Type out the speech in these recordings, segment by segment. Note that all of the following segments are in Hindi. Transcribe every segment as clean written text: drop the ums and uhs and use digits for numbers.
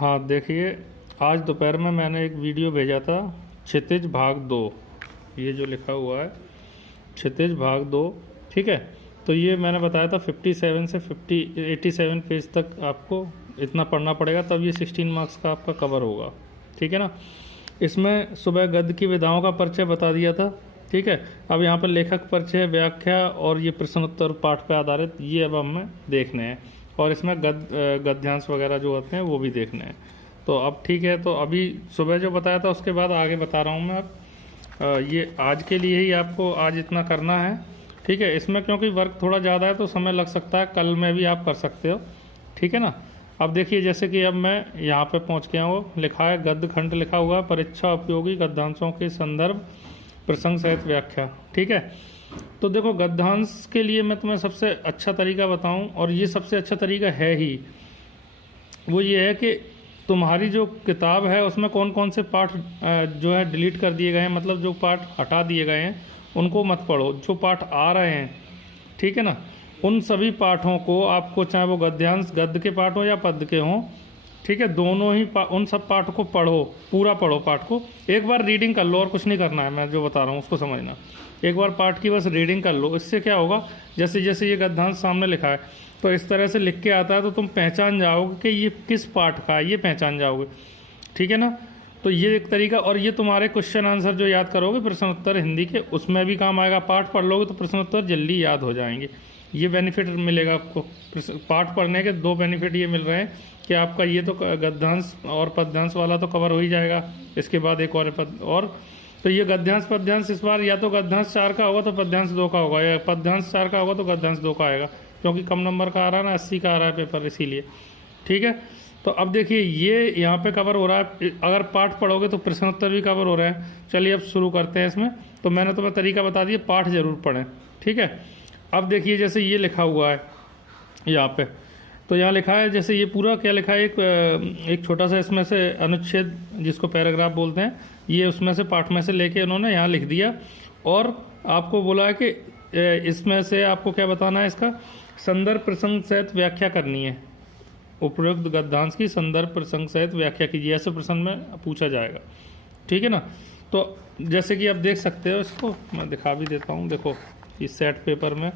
हाँ देखिए, आज दोपहर में मैंने एक वीडियो भेजा था, क्षितिज भाग 2। ये जो लिखा हुआ है क्षितिज भाग 2, ठीक है। तो ये मैंने बताया था 57 से 87 पेज तक आपको इतना पढ़ना पड़ेगा, तब ये 16 मार्क्स का आपका कवर होगा, ठीक है ना। इसमें सुबह गद्य की विधाओं का परिचय बता दिया था, ठीक है। अब यहाँ पर लेखक परिचय, व्याख्या और ये प्रश्नोत्तर पाठ पर आधारित ये अब हमें देखने हैं, और इसमें गद्यांश वगैरह जो होते हैं वो भी देखने हैं। तो अब ठीक है, तो अभी सुबह जो बताया था उसके बाद आगे बता रहा हूँ मैं। अब ये आज के लिए ही आपको आज इतना करना है, ठीक है। इसमें क्योंकि वर्क थोड़ा ज़्यादा है तो समय लग सकता है, कल में भी आप कर सकते हो, ठीक है ना। अब देखिए, जैसे कि अब मैं यहाँ पे पहुँच गया हूँ, लिखा है गद्य खंड लिखा हुआ है, परीक्षा उपयोगी गद्यांशों के संदर्भ प्रसंग सहित व्याख्या, ठीक है। तो देखो, गद्यांश के लिए मैं तुम्हें सबसे अच्छा तरीका बताऊं, और ये सबसे अच्छा तरीका है ही, वो ये है कि तुम्हारी जो किताब है उसमें कौन कौन से पाठ जो है डिलीट कर दिए गए हैं, मतलब जो पाठ हटा दिए गए हैं उनको मत पढ़ो। जो पाठ आ रहे हैं, ठीक है ना, उन सभी पाठों को आपको, चाहे वो गद्यांश गद्य के पाठ हो या पद्य के हों, ठीक है, दोनों ही उन सब पाठ को पढ़ो, पूरा पढ़ो पाठ को। एक बार रीडिंग कर लो, और कुछ नहीं करना है, मैं जो बता रहा हूँ उसको समझना। एक बार पाठ की बस रीडिंग कर लो। इससे क्या होगा, जैसे जैसे ये गद्यांश सामने लिखा है तो इस तरह से लिख के आता है, तो तुम पहचान जाओगे कि ये किस पाठ का है, ये पहचान जाओगे, ठीक है ना। तो ये एक तरीका, और ये तुम्हारे क्वेश्चन आंसर जो याद करोगे प्रश्नोत्तर हिंदी के, उसमें भी काम आएगा। पाठ पढ़ लोगे तो प्रश्नोत्तर जल्दी याद हो जाएंगे। ये बेनिफिट मिलेगा आपको। पाठ पढ़ने के दो बेनिफिट ये मिल रहे हैं कि आपका ये तो गद्यांश और पद्यांश वाला तो कवर हो ही जाएगा, इसके बाद एक और पद और। तो ये गद्यांश पद्यांश इस बार या तो गद्यांश 4 का होगा तो पद्यांश 2 का होगा, या पद्यांश 4 का होगा तो गद्यांश 2 का आएगा, क्योंकि कम नंबर का आ रहा है ना, 80 का आ रहा है पेपर, इसीलिए, ठीक है। तो अब देखिए, ये यहाँ पे कवर हो रहा है। अगर पाठ पढ़ोगे तो प्रश्नोत्तर भी कवर हो रहा है। चलिए अब शुरू करते हैं इसमें। तो मैंने तुम्हें तरीका बता दिया, पाठ जरूर पढ़ें, ठीक है। अब देखिए, जैसे ये लिखा हुआ है यहाँ पे, तो यहाँ लिखा है, जैसे ये पूरा क्या लिखा है, एक छोटा सा इसमें से अनुच्छेद जिसको पैराग्राफ बोलते हैं, ये उसमें से पाठ में से लेके उन्होंने यहाँ लिख दिया, और आपको बोला है कि इसमें से आपको क्या बताना है, इसका संदर्भ प्रसंग सहित व्याख्या करनी है। उपयुक्त गद्यांश की संदर्भ प्रसंग सहित व्याख्या कीजिए, ऐसे प्रश्न में पूछा जाएगा, ठीक है ना। तो जैसे कि आप देख सकते हो, इसको मैं दिखा भी देता हूँ। देखो, इस सेट पेपर में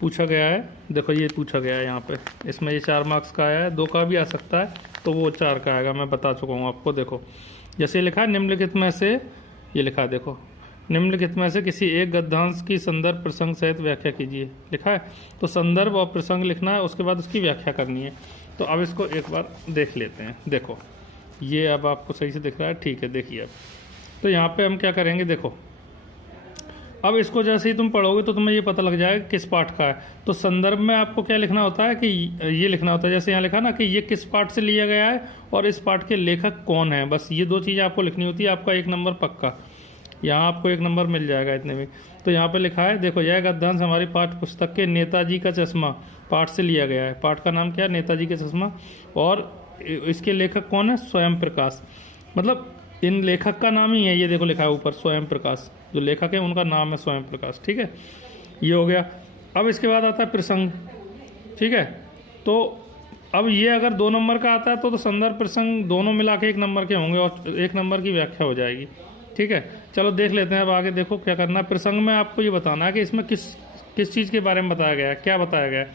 पूछा गया है, देखो ये पूछा गया है यहाँ पे, इसमें ये 4 मार्क्स का आया है, 2 का भी आ सकता है, तो वो 4 का आएगा, मैं बता चुका हूँ आपको। देखो जैसे लिखा है, निम्नलिखित में से, ये लिखा है देखो, निम्नलिखित में से किसी एक गद्यांश की संदर्भ प्रसंग सहित व्याख्या कीजिए, लिखा है। तो संदर्भ और प्रसंग लिखना है, उसके बाद उसकी व्याख्या करनी है। तो अब इसको एक बार देख लेते हैं। देखो ये अब आपको सही से दिख रहा है, ठीक है। देखिए अब तो यहाँ पे हम क्या करेंगे, देखो अब इसको जैसे ही तुम पढ़ोगे तो तुम्हें ये पता लग जाएगा किस पाठ का है। तो संदर्भ में आपको क्या लिखना होता है कि ये लिखना होता है, जैसे यहाँ लिखा ना कि ये किस पाठ से लिया गया है और इस पाठ के लेखक कौन है, बस ये 2 चीज़ें आपको लिखनी होती है। आपका 1 नंबर पक्का, यहाँ आपको 1 नंबर मिल जाएगा इतने में। तो यहाँ पे लिखा है, देखो, यह गद्यांश हमारी पाठ्य पुस्तक के नेताजी का चश्मा पाठ से लिया गया है। पाठ का नाम क्या है, नेताजी का चश्मा, और इसके लेखक कौन है, स्वयं प्रकाश। मतलब इन लेखक का नाम ही है, ये देखो लिखा है ऊपर, स्वयं प्रकाश। जो लेखक है उनका नाम है स्वयं प्रकाश, ठीक है। ये हो गया। अब इसके बाद आता है प्रसंग, ठीक है। तो अब ये अगर 2 नंबर का आता है तो संदर्भ प्रसंग दोनों मिला के 1 नंबर के होंगे, और 1 नंबर की व्याख्या हो जाएगी, ठीक है। चलो देख लेते हैं अब आगे। देखो क्या करना है, प्रसंग में आपको ये बताना है कि इसमें किस चीज़ के बारे में बताया गया है, क्या बताया गया है।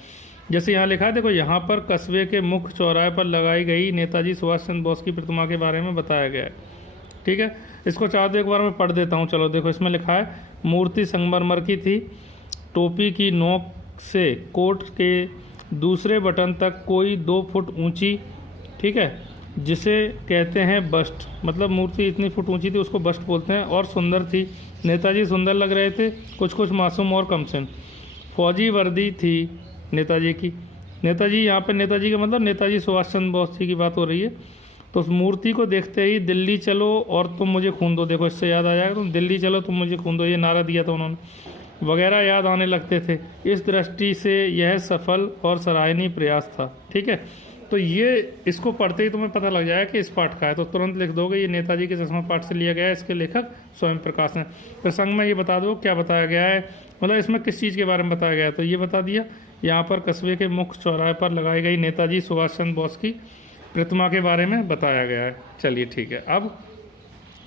जैसे यहाँ लिखा है, देखो, यहाँ पर कस्बे के मुख्य चौराहे पर लगाई गई नेताजी सुभाष चंद्र बोस की प्रतिमा के बारे में बताया गया है, ठीक है। इसको चाहो तो एक बार मैं पढ़ देता हूँ। चलो देखो, इसमें लिखा है, मूर्ति संगमरमर की थी, टोपी की नोक से कोट के दूसरे बटन तक कोई 2 फुट ऊंची, ठीक है, जिसे कहते हैं बस्ट। मतलब मूर्ति इतनी फुट ऊंची थी, उसको बस्ट बोलते हैं, और सुंदर थी। नेताजी सुंदर लग रहे थे, कुछ कुछ मासूम और कमसिन। फौजी वर्दी थी नेताजी की। नेताजी, यहाँ पर नेताजी का मतलब नेताजी सुभाष चंद्र बोस जी की बात हो रही है। तो उस मूर्ति को देखते ही दिल्ली चलो और तुम मुझे खून दो, देखो इससे याद आ जाएगा, तुम दिल्ली चलो तुम मुझे खून दो, ये नारा दिया था उन्होंने, वगैरह याद आने लगते थे। इस दृष्टि से यह सफल और सराहनीय प्रयास था, ठीक है। तो ये इसको पढ़ते ही तुम्हें पता लग जाएगा कि इस पाठ का है, तो तुरंत लिख दोगे ये नेताजी के चश्मा पाठ से लिया गया है, इसके लेखक स्वयं प्रकाश हैं। प्रसंग में ये बता दो क्या बताया गया है, मतलब इसमें किस चीज़ के बारे में बताया गया है, तो ये बता दिया। यहाँ पर कस्बे के मुख्य चौराहे पर लगाई गई नेताजी सुभाष चंद्र बोस की प्रतिमा के बारे में बताया गया है। चलिए ठीक है। अब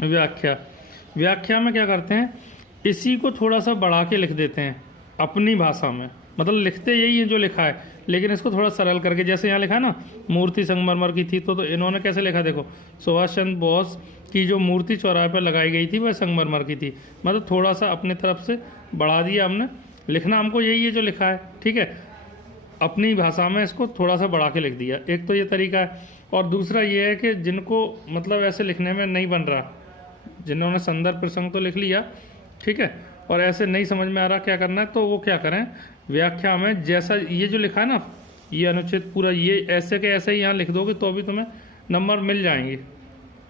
व्याख्या। व्याख्या में क्या करते हैं, इसी को थोड़ा सा बढ़ा के लिख देते हैं अपनी भाषा में, मतलब लिखते यही है जो लिखा है, लेकिन इसको थोड़ा सरल करके। जैसे यहाँ लिखा है ना, मूर्ति संगमरमर की थी, तो इन्होंने कैसे लिखा, देखो, सुभाष चंद्र बोस की जो मूर्ति चौराहे पर लगाई गई थी वह संगमरमर की थी। मतलब थोड़ा सा अपने तरफ से बढ़ा दिया हमने। लिखना हमको यही है जो लिखा है, ठीक है, अपनी भाषा में इसको थोड़ा सा बढ़ा के लिख दिया। एक तो ये तरीका है, और दूसरा ये है कि जिनको मतलब ऐसे लिखने में नहीं बन रहा, जिन्होंने संदर्भ प्रसंग तो लिख लिया, ठीक है, और ऐसे नहीं समझ में आ रहा क्या करना है, तो वो क्या करें, व्याख्या में जैसा ये जो लिखा है ना, ये अनुच्छेद पूरा ये ऐसे के ऐसे ही यहाँ लिख दोगे तो भी तुम्हें नंबर मिल जाएंगे,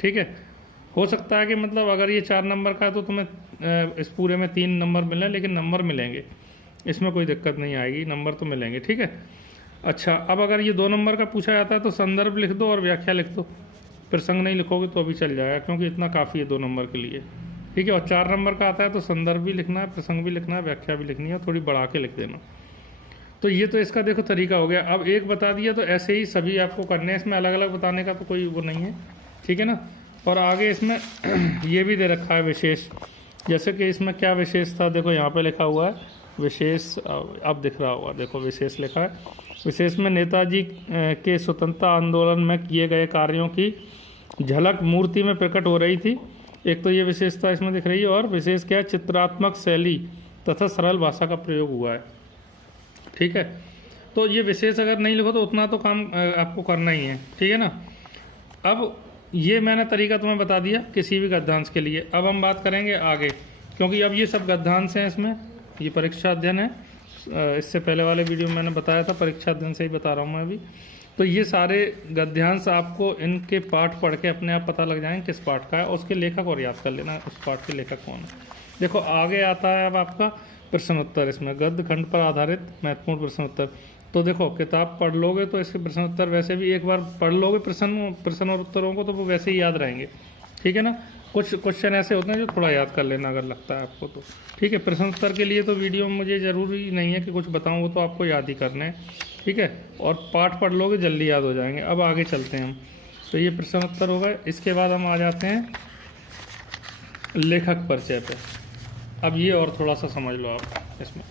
ठीक है। हो सकता है कि मतलब अगर ये 4 नंबर का है तो तुम्हें इस पूरे में 3 नंबर मिले, लेकिन नंबर मिलेंगे, इसमें कोई दिक्कत नहीं आएगी, नंबर तो मिलेंगे, ठीक है। अच्छा, अब अगर ये 2 नंबर का पूछा जाता है तो संदर्भ लिख दो और व्याख्या लिख दो, प्रसंग नहीं लिखोगे तो भी चल जाएगा, क्योंकि इतना काफ़ी है 2 नंबर के लिए, ठीक है। और 4 नंबर का आता है तो संदर्भ भी लिखना है, प्रसंग भी लिखना है, व्याख्या भी लिखनी है, थोड़ी बढ़ा के लिख देना। तो ये तो इसका देखो तरीका हो गया। अब एक बता दिया तो ऐसे ही सभी आपको करने हैं, इसमें अलग अलग बताने का तो कोई वो नहीं है, ठीक है ना। और आगे इसमें ये भी दे रखा है विशेष, जैसे कि इसमें क्या विशेष था, देखो यहाँ पे लिखा हुआ है विशेष, अब दिख रहा होगा, देखो विशेष लिखा है। विशेष में नेताजी के स्वतंत्रता आंदोलन में किए गए कार्यों की झलक मूर्ति में प्रकट हो रही थी, एक तो ये विशेषता इसमें दिख रही है। और विशेष क्या है, चित्रात्मक शैली तथा सरल भाषा का प्रयोग हुआ है, ठीक है। तो ये विशेष अगर नहीं लिखो तो उतना तो काम आपको करना ही है, ठीक है ना। अब ये मैंने तरीका तुम्हें बता दिया किसी भी गद्यांश के लिए। अब हम बात करेंगे आगे, क्योंकि अब ये सब गद्यांश हैं, इसमें ये परीक्षा अध्ययन है। इससे पहले वाले वीडियो में मैंने बताया था, परीक्षा अध्ययन से ही बता रहा हूँ मैं अभी। तो ये सारे गद्यांश आपको इनके पाठ पढ़ के अपने आप पता लग जाएंगे किस पाठ का है, उसके लेखक और याद कर लेना उस पाठ के लेखक कौन है। देखो आगे आता है अब आपका प्रश्नोत्तर, इसमें गद्य खंड पर आधारित महत्वपूर्ण प्रश्नोत्तर। तो देखो किताब पढ़ लोगे तो इसके प्रश्नोत्तर वैसे भी एक बार पढ़ लोगे प्रश्न और उत्तरों को तो वो वैसे ही याद रहेंगे, ठीक है ना। कुछ क्वेश्चन ऐसे होते हैं जो थोड़ा याद कर लेना अगर लगता है आपको तो, ठीक है। प्रश्नोत्तर के लिए तो वीडियो में मुझे ज़रूरी नहीं है कि कुछ बताऊँ, वो तो आपको याद ही करने हैं, ठीक है। और पाठ पढ़ लोगे जल्दी याद हो जाएंगे। अब आगे चलते हैं हम, तो ये प्रश्नोत्तर हो गए। इसके बाद हम आ जाते हैं लेखक परिचय पे। अब ये और थोड़ा सा समझ लो आप इसमें,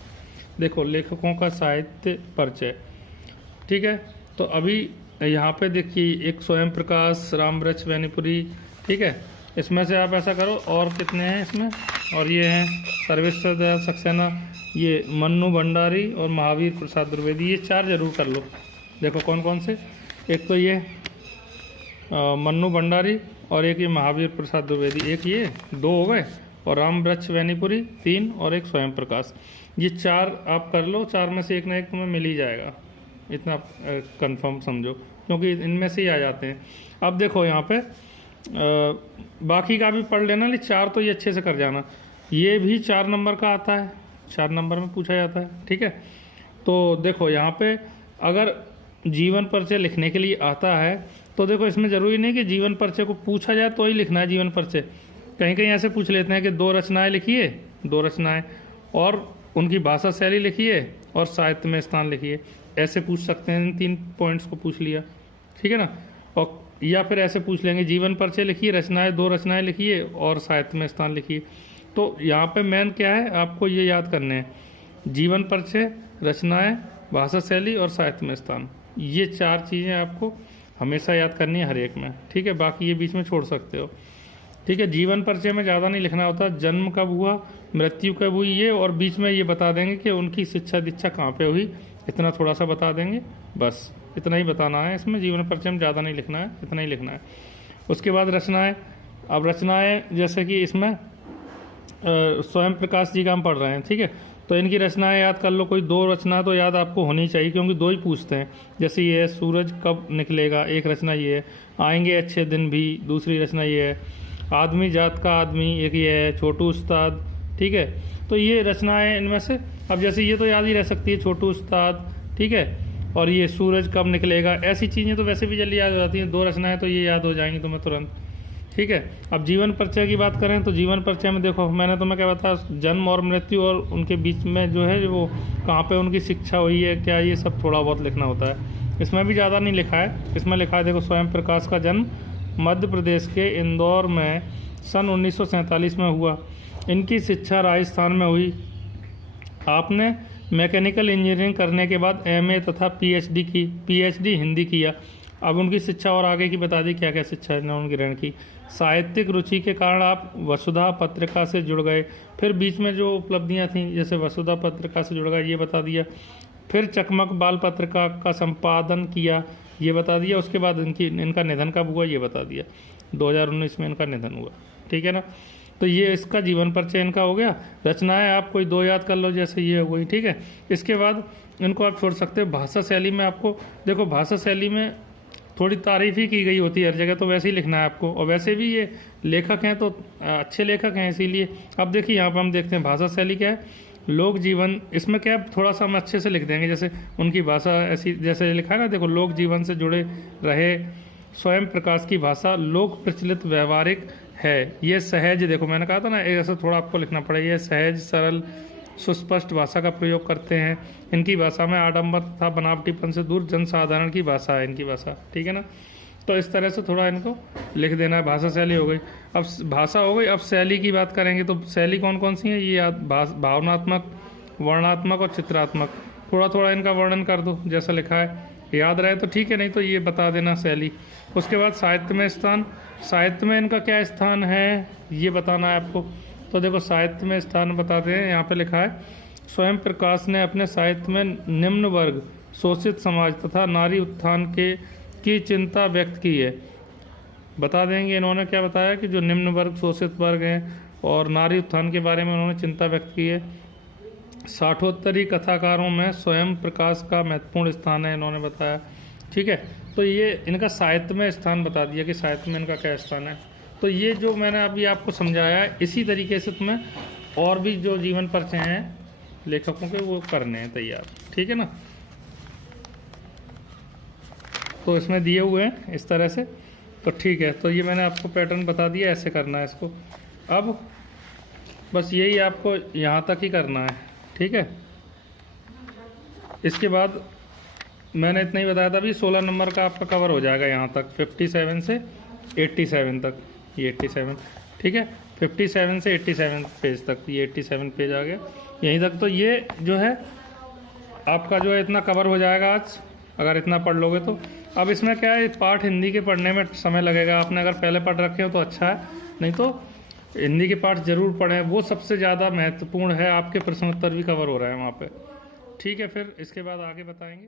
देखो लेखकों का साहित्य परिचय, ठीक है। तो अभी यहाँ पे देखिए एक स्वयं प्रकाश, रामवृक्ष वैनीपुरी, ठीक है। इसमें से आप ऐसा करो, और कितने हैं इसमें, और ये हैं सर्वेश्वर दयाल सक्सेना, ये मन्नू भंडारी और महावीर प्रसाद द्विवेदी, ये 4 जरूर कर लो। देखो कौन कौन से, एक तो ये मन्नू भंडारी, और एक ये महावीर प्रसाद द्विवेदी, एक ये 2 हो गए, और रामवृक्ष वैनीपुरी 3, और एक स्वयं प्रकाश। ये 4 आप कर लो, 4 में से एक ना एक तुम्हें मिल ही जाएगा, इतना कंफर्म समझो, क्योंकि इनमें से ही आ जाते हैं। अब देखो यहाँ पे बाकी का भी पढ़ लेना, लेकिन 4 तो ये अच्छे से कर जाना। ये भी 4 नंबर का आता है, 4 नंबर में पूछा जाता है, ठीक है। तो देखो यहाँ पे अगर जीवन परिचय लिखने के लिए आता है तो देखो इसमें ज़रूरी नहीं कि जीवन परिचय को पूछा जाए तो ही लिखना है जीवन परिचय। कहीं कहीं ऐसे पूछ लेते हैं कि 2 रचनाएं लिखिए, 2 रचनाएं, और उनकी भाषा शैली लिखिए और साहित्य में स्थान लिखिए, ऐसे पूछ सकते हैं। इन 3 पॉइंट्स को पूछ लिया, ठीक है ना। और या फिर ऐसे पूछ लेंगे जीवन परिचय लिखिए, रचनाएं 2 रचनाएं लिखिए और साहित्य में स्थान लिखिए। तो यहाँ पे मेन क्या है, आपको ये याद करने हैं, जीवन परिचय, रचनाएं, भाषा शैली और साहित्य में स्थान, ये 4 चीज़ें आपको हमेशा याद करनी है हर एक में, ठीक है। बाकी ये बीच में छोड़ सकते हो, ठीक है। जीवन परिचय में ज़्यादा नहीं लिखना होता, जन्म कब हुआ, मृत्यु कब हुई, ये, और बीच में ये बता देंगे कि उनकी शिक्षा दीक्षा कहाँ पे हुई, इतना थोड़ा सा बता देंगे, बस इतना ही बताना है इसमें। जीवन परिचय में ज़्यादा नहीं लिखना है, इतना ही लिखना है। उसके बाद रचनाएं। अब रचनाएं जैसे कि इसमें स्वयं प्रकाश जी का हम पढ़ रहे हैं, ठीक है। तो इनकी रचनाएं याद कर लो, कोई 2 रचना तो याद आपको होनी चाहिए, क्योंकि 2 ही पूछते हैं। जैसे ये है सूरज कब निकलेगा, एक रचना ये है, आएंगे अच्छे दिन भी, दूसरी रचना ये है, आदमी जात का आदमी, एक ये है, छोटू उस्ताद, ठीक है। तो ये रचनाएं इनमें से, अब जैसे ये तो याद ही रह सकती है, छोटू उस्ताद, ठीक है, और ये सूरज कब निकलेगा, ऐसी चीज़ें तो वैसे भी जल्दी याद हो जाती हैं। 2 रचनाएं तो ये याद हो जाएंगी तुम्हें तुरंत, ठीक है। अब जीवन परिचय की बात करें तो जीवन परिचय में देखो मैंने तुम्हें क्या बताया, जन्म और मृत्यु और उनके बीच में जो है वो कहाँ पे उनकी शिक्षा हुई है क्या, ये सब थोड़ा बहुत लिखना होता है, इसमें भी ज़्यादा नहीं लिखा है, इसमें लिखा है देखो, स्वयं प्रकाश का जन्म मध्य प्रदेश के इंदौर में सन 1947 में हुआ। इनकी शिक्षा राजस्थान में हुई। आपने मैकेनिकल इंजीनियरिंग करने के बाद एमए तथा पीएचडी की, पीएचडी हिंदी किया। अब उनकी शिक्षा और आगे की बता दी, क्या क्या शिक्षा इन्होंने ग्रहण की। साहित्यिक रुचि के कारण आप वसुधा पत्रिका से जुड़ गए। फिर बीच में जो उपलब्धियां थीं, जैसे वसुधा पत्रिका से जुड़ गए, ये बता दिया। फिर चकमक बाल पत्रिका का संपादन किया, ये बता दिया। उसके बाद इनका निधन कब हुआ, ये बता दिया। 2019 में इनका निधन हुआ, ठीक है ना। तो ये इसका जीवन परिचय इनका हो गया। रचनाएं आप कोई 2 याद कर लो, जैसे ये हो गई, ठीक है। इसके बाद इनको आप छोड़ सकते हो। भाषा शैली में आपको देखो, भाषा शैली में थोड़ी तारीफ ही की गई होती है हर जगह, तो वैसे ही लिखना है आपको। और वैसे भी ये लेखक हैं तो अच्छे लेखक हैं, इसीलिए। अब देखिए यहाँ पर हम देखते हैं भाषा शैली क्या है, लोक जीवन। इसमें क्या है, थोड़ा सा हम अच्छे से लिख देंगे, जैसे उनकी भाषा ऐसी जैसे लिखा है ना, देखो, लोक जीवन से जुड़े रहे। स्वयं प्रकाश की भाषा लोक प्रचलित व्यवहारिक है। ये सहज, देखो मैंने कहा था ना, ऐसा थोड़ा आपको लिखना पड़ेगा। ये सहज सरल सुस्पष्ट भाषा का प्रयोग करते हैं। इनकी भाषा में आडंबर तथा बनावटीपन से दूर जनसाधारण की भाषा है इनकी भाषा, ठीक है ना। तो इस तरह से थोड़ा इनको लिख देना है। भाषा शैली हो गई। अब भाषा हो गई, अब शैली की बात करेंगे। तो शैली कौन कौन सी है, ये भावनात्मक, वर्णात्मक और चित्रात्मक। थोड़ा थोड़ा इनका वर्णन कर दो, जैसा लिखा है, याद रहे तो ठीक है, नहीं तो ये बता देना शैली। उसके बाद साहित्य में स्थान, साहित्य में इनका क्या स्थान है, ये बताना है आपको। तो देखो, साहित्य में स्थान बताते हैं, यहाँ पे लिखा है, स्वयं प्रकाश ने अपने साहित्य में निम्न वर्ग, शोषित समाज तथा नारी उत्थान की चिंता व्यक्त की है। बता देंगे इन्होंने क्या बताया कि जो निम्न वर्ग, शोषित वर्ग हैं और नारी उत्थान के बारे में उन्होंने चिंता व्यक्त की है। साठोत्तरी कथाकारों में स्वयं प्रकाश का महत्वपूर्ण स्थान है, इन्होंने बताया, ठीक है। तो ये इनका साहित्य में स्थान बता दिया कि साहित्य में इनका क्या स्थान है। तो ये जो मैंने अभी आपको समझाया है, इसी तरीके से तुम्हें और भी जो जीवन परिचय हैं लेखकों के, वो करने हैं तैयार, ठीक है ना। तो इसमें दिए हुए हैं इस तरह से, तो ठीक है। तो ये मैंने आपको पैटर्न बता दिया, ऐसे करना है इसको। अब बस यही आपको यहाँ तक ही करना है, ठीक है। इसके बाद मैंने इतना ही बताया था, अभी 16 नंबर का आपका कवर हो जाएगा यहाँ तक, 57 से 87 तक। ये 87, ठीक है, 57 से 87 पेज तक, ये 87 पेज आ गया यहीं तक। तो ये जो है आपका जो है इतना कवर हो जाएगा आज, अगर इतना पढ़ लोगे तो। अब इसमें क्या है, पाठ हिंदी के पढ़ने में समय लगेगा। आपने अगर पहले पढ़ रखे हो तो अच्छा है, नहीं तो हिंदी के पाठ जरूर पढ़ें, वो सबसे ज़्यादा महत्वपूर्ण है। आपके प्रश्नोत्तर भी कवर हो रहे हैं वहाँ पे, ठीक है। फिर इसके बाद आगे बताएंगे।